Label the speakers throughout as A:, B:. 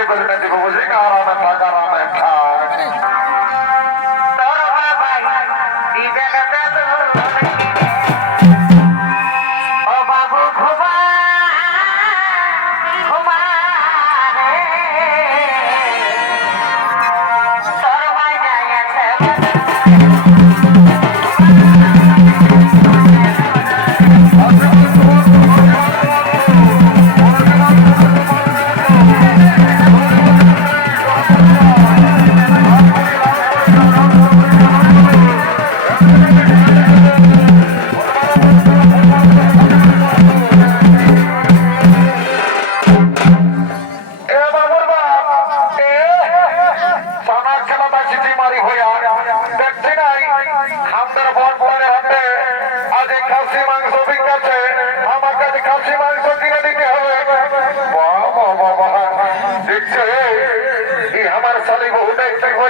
A: তোকে চারটে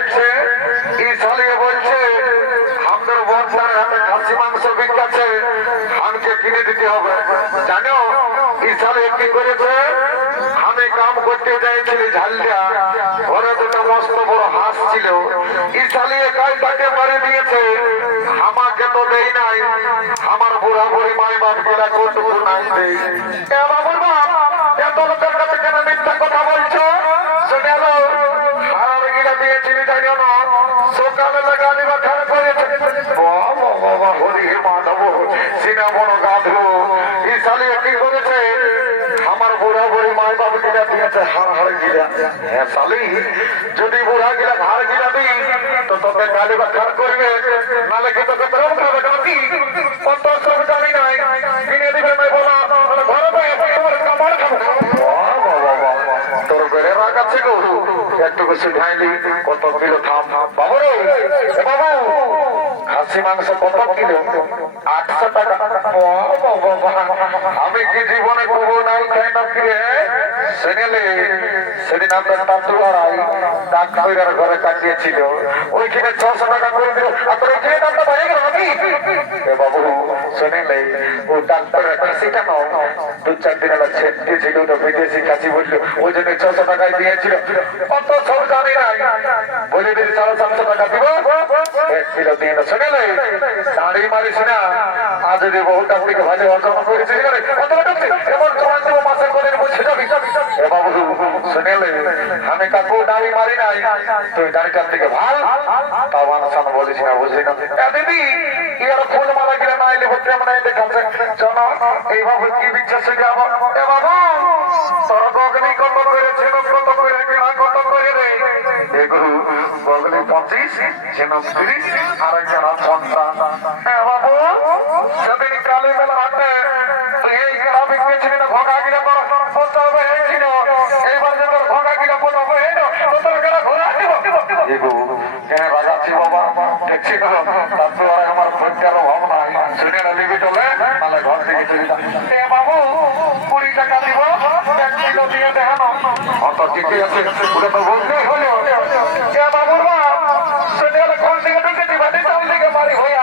A: বলছে এই বলছে আমাকে তো দেই নাই, আমার বুড়া বুড়ি মাই বাপ গেলা নাই দেই কেন মিথ্যা কথা বলছো? শুনে গিলা বাবা বাবা হরি আমার বুড়া বুড়ি মাই বাপ গিলা গিলা। হ্যাঁ শালি, যদি বুড়া গিলা হাড় গিলা দিই, তো তোকে কালি বা খার করবে। নালে কি তোকে নাকি কত সব জানি নাই। কিনে দিবে নাই বলো তাহলে ঘরে পাই তোমার কামার খাব তোর বেড়ে রাগ আছে গো একটু বেশি খাইলি কত কিলো থাম বাবু বাবু। খাসি মাংস কত কিলো আটশো টাকা। আমি কি জীবনে করব নাই খাই না ফিরে সেনেলে সেদিন আমরা তাতু আড়াই ডাক খৈরার ঘরে কাটিয়েছিল। ওইখানে ছশো টাকা করে দিল। আর ওইখানে দামটা বেড়ে গেল নাকি? বাবু ছশো টাকায় দিয়েছিল। টাকা এক কিলো দিয়ে না শুনিলে করে যাবি। এ বাবু শুনিলে আমি কাকু দাঁড়ি মারি নাই। তুই দাঁড়িটার থেকে ভালো। তাও মানুষ বলিস না, বুঝলি না? দিদি ইয়ার ফুল মালা গিলে না এলে হচ্ছে আমরা এতে কাছে জানো এইভাবে কি বিশ্বাস যাব এ বাবু, তোর গগনি কত করেছে কত করে কিনা কত করে রে এগুলো গগনি পঁচিশ যেন তিরিশ আর একজন পঞ্চাশ এ বাবু সেদিন কালী মেলা হাতে তুই এই গেলা বিকেছিলি না ভগা গিলা তোর পঞ্চাশ হয়েছিল এইবার যে তোর ভগা গিলা পনেরো হয়ে তোর গেলা ঘোরা দিব। কেন রাগাচ্ছি বাবা? দেখছি তো আমার প্রজ্ঞার অভাব নাই শুনে না দিবি চলে নাহলে ঘর থেকে চলে যা বাবু কুড়ি টাকা দিব দিয়ে দেখানো। অত ঠিকই আছে ওটা তো বললেই হলো এ বাবুর বাপ শুনে গেলে কোন দিকে ঢুকে দিবা দিতাম দিকে মারি হইয়া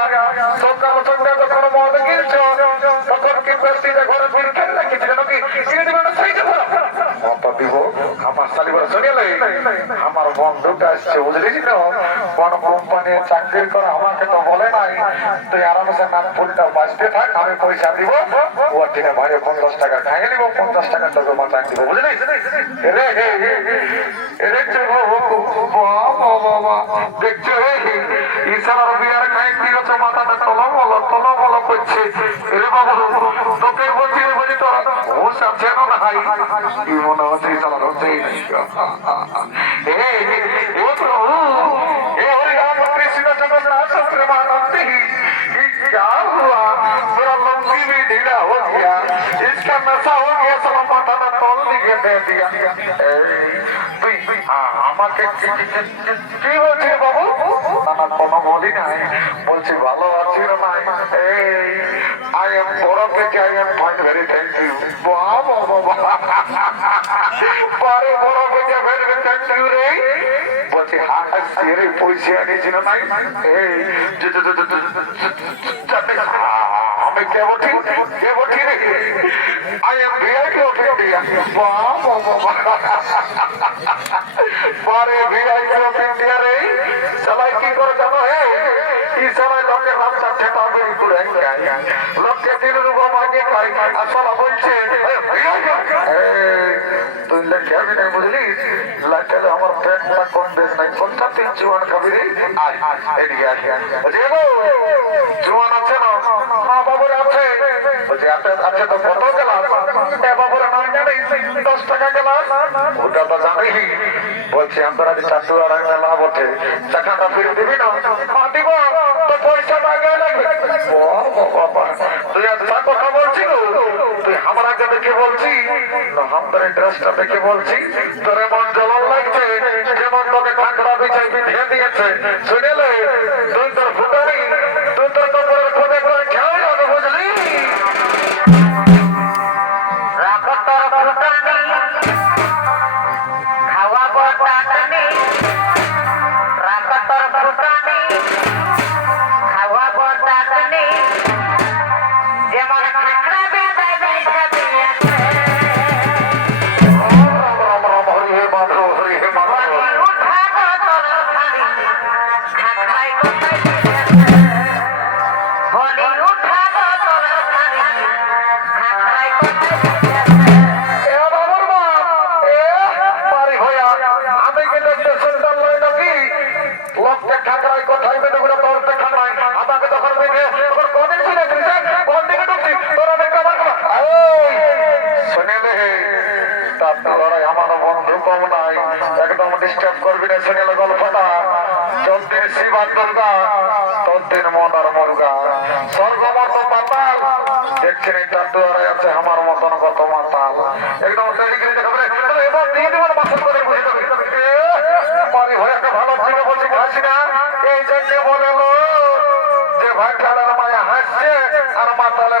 A: সন্ধ্যা যখন মদ গিলছ, তখন কি পেস্টিতে ঘরে ফিরতেন নাকি নাকি? কিনে দিবে না সেই আমার শালি বলে শুনিলে আমার বন্ধুটা আসছে, বুঝলিস তো কোন কোম্পানি চাকরি করে আমাকে তো বলে নাই, তুই আরামসে নাক ফুলটা বাঁচতে থাক, আমি পয়সা দিব, ওর দিনে ভাড়ে পঞ্চাশ টাকা খাইয়ে নিব, পঞ্চাশ টাকা তোকে মাথায় দিব বুঝলি রে হে দেখছ বাবা দেখছ ইশারার বিয়ার খাই কি হচ্ছে মাথাটা তলা বলো ক্ষমা বলো করছে। রে বাবু তোদের বলছি রে বলি তোর ও সব যেন না হয় কি মনে হচ্ছে চালানো সেই হে ও প্রভু হে হরি রাম কৃষ্ণ জগন্নাথ প্রেমানন্দে হি क्या हुआ मेरा लंबी भी ढीला हो गया इसका नशा हो गया साला माथा में तौल दिखे दे दिया তুই আমাকে কি হচ্ছে বাবু? না না কোনো নাই বলছি ভালো আছি রে ভাই এই আই এম বড় থেকে I am fine very thank you বাবা বাবা পরে বড় থেকে ভেরি থ্যাংক ইউ রে বলছি হ্যাঁ হ্যাঁ রে পয়সা আনিছিল নাই এই আমি কে বলছি কে বলছি রে I am VIP of India বাবা বাবা পরে ভিআইপি অফ ইন্ডিয়া লোকের রাস্তা ঠেকা বেরি করে আর সবাই বলছে "এ, VIP এই, তুই লেখে নাই বুঝলি লেখে আমার পেটটা কোন বেশ নাই কোনটা তুই জোয়ান খাবি রে আয় এদিকে আয় বলছি, "এ গো, জোয়ান আছে না মা বাবুর আছে আছে তো কত গেলাস বাবুর নাম জানিস দশ টাকা গেলাস ওটা তো জানি বলছি আমরা যে চাটু আর মেলা বটে টাকাটা ফিরে দিবি না দিব তো পয়সাটা আগে লাগবে তুই আচ্ছা কথা বলছি তুই আগে দেখে বলছি আমার ড্রেসটা দেখে বলছি, তোর মন জ্বলন লাগছে, যেমন তোকে কাঁকড়া বিছাই বিধিয়ে দিয়েছে। শুনেলে তুই তোর কম নাই। একদম ডিস্টার্ব করবি না শুনে গল্পটা। যতদিন শিব দুর্গা, ততদিন মন আর মুরগা। স্বর্গ মত পাতাল, দেখছেন এই লড়াই আছে আমার মতন কত মাতাল একদম মায়া হাসছে আর মাতালের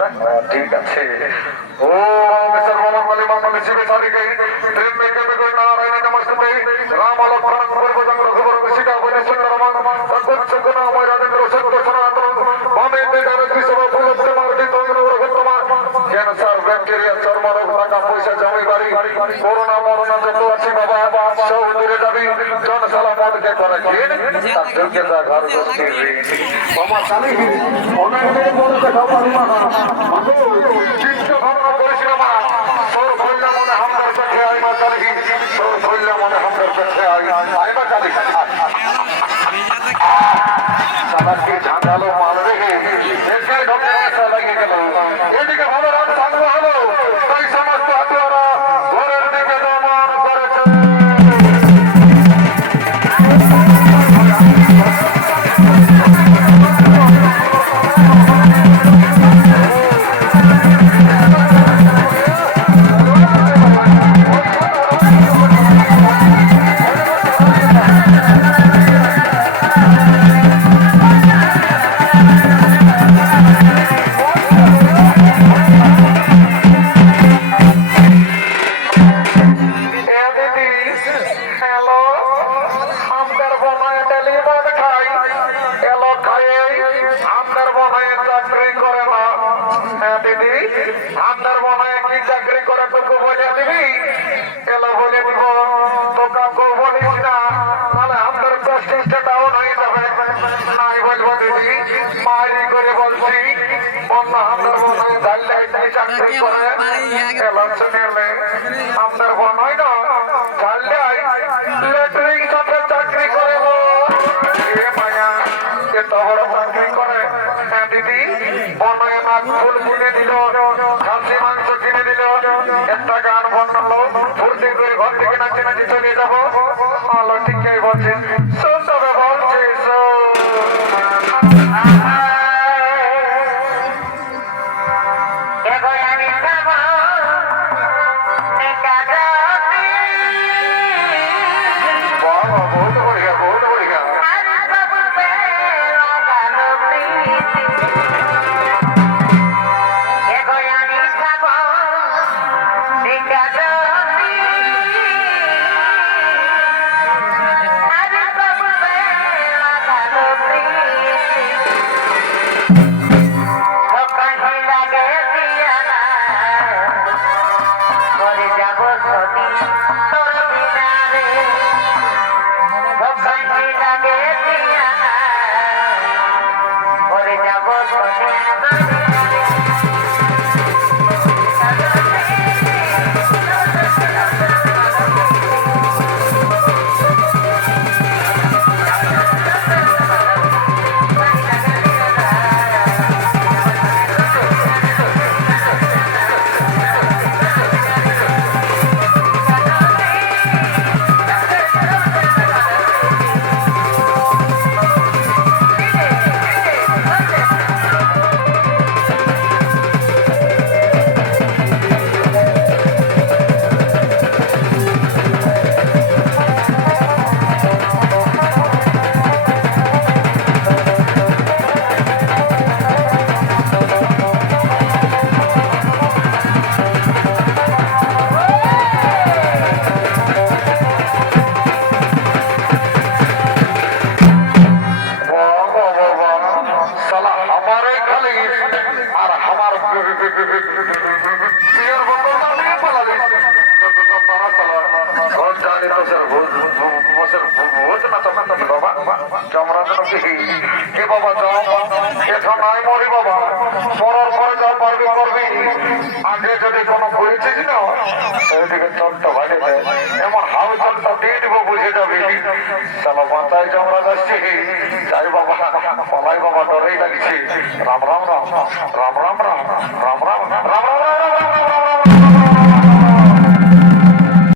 A: টাকাবো দেখ ঠিক আছে ও সর্বমঙ্গলে মঙ্গলে শিবে সারিকে প্রেম মেকে মেকে নারায়ণ নমস্তে রাম লক্ষ্মণ পূর্বজং রঘুবর সীতা বনে সুন্দরম অদ্ভুত সগুণ অময় রাজেন্দ্র সত্য সনাতন মমে দেদার কৃষক ফুলত্ব মার্জিত রঘুত্তমা ক্যান্সার ব্যাকটেরিয়া চর্মরোগ টাকা পয়সা জমি বাড়ি করোনা মরোনা যত আছে বাবা সব দূরে যাবি জনসালা মদকে করে ঘিন তার যোগ্যতা ঘর গোষ্ঠী মামা চালি অনেক দিন বড় কথা পারবা না। চিন্তা ভাবনা করিস না মা। তোর ভুললে মনে হামদার সাথে আইমা চালি তোর ভুললে মনে হামদার পক্ষে আইমা আই আপনার বনই না চাললে লেটরিং সাথে চাকরি করে গো। এ মায়া এত বড় চাকরি করে। হ্যাঁ দিদি বনয়ে মাছ ফুল কিনে দিল খাসি মাংস কিনে দিল একটা গান বন্যালো ফুর্তি করে ঘর থেকে নাচে নাচে চলে যাব। আলো ঠিকই বলছে তবে বলছে
B: লাগে
A: এ বাবা যাও এখন নাই মরি বাবা। মরার পরে যা পারবি করবি। আগে যদি কোনো বলেছিস না ওইদিকে চটটা ভারে এমন হাউ চটটা দিয়ে দিব, বুঝে যাবি। তাহলে মাথায় চামড়া যাচ্ছে তাই বাবা, পালাই বাবা, ডরেই লাগছে। রাম রাম। রাম রাম রাম। রাম রাম রাম। রাম রাম রাম।